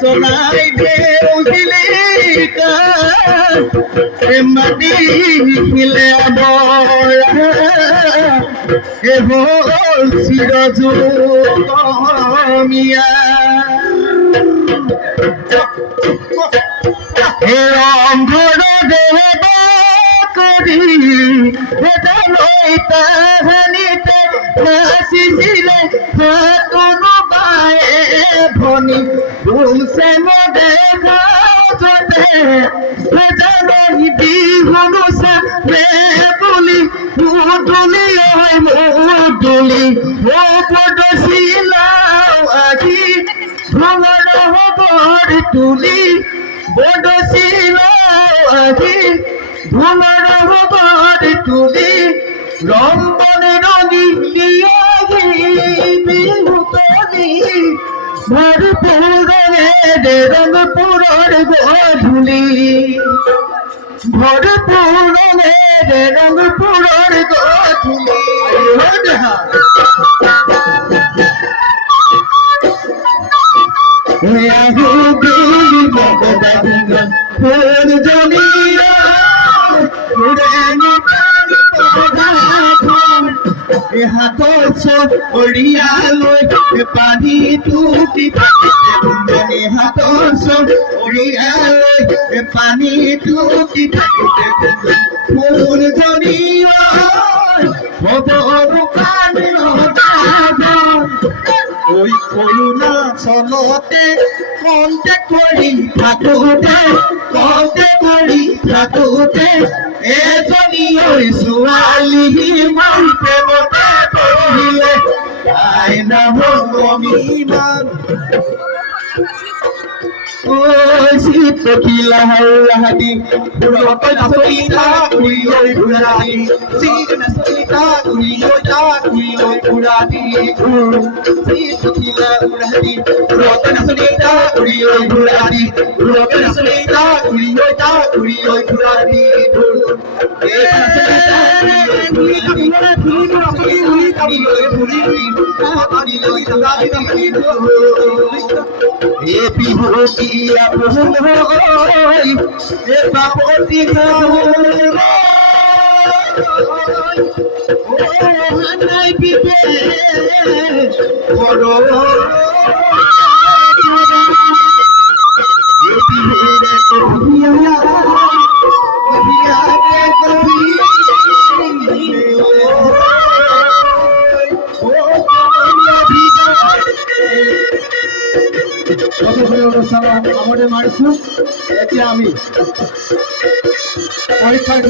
সোনাই ঢেউ দিলে মাটি খিলে এ হল চিরযুগমিয়া হে অন্ধর দেহ করি বেদালই তাহানিতে নাচিছিলে কোনো বায়ে ভনি ভুলছে দেখা যতে বেদালই বিহুনো সাথে বলি মুদুলি হয় মুদুলি ও পদশিলাও আজি ভ্রমণ হবর তুলি বদশিলাও আজি ভ্রমণ হবর তুলি রম্বনে রঙি বিহুতলি ভরপুর রঙপুরের গধুলি ভরপুর রঙপুরের গধুলি হাতর ওড়িয়ালৈ পানী টুটি থাকে হাতর ওড়িয়ালৈ পানী টুটি থাকে ফুল জনিয়া ওই করুণা চলতে কন্তে কৰি থাকোতে এজনী ঐ ছোৱালী মোৰ প্ৰেমতে পৰিলে তাই নাম অমিমান Sitokila hadi Burokan asolita Kuyoy buradi Sigan asolita Kuyoy buradi Sitokila hadi Burokan asolita Kuyoy buradi Burokan asolita Kuyoy buradi আমাদের মারছু এটি আমি পরীক্ষার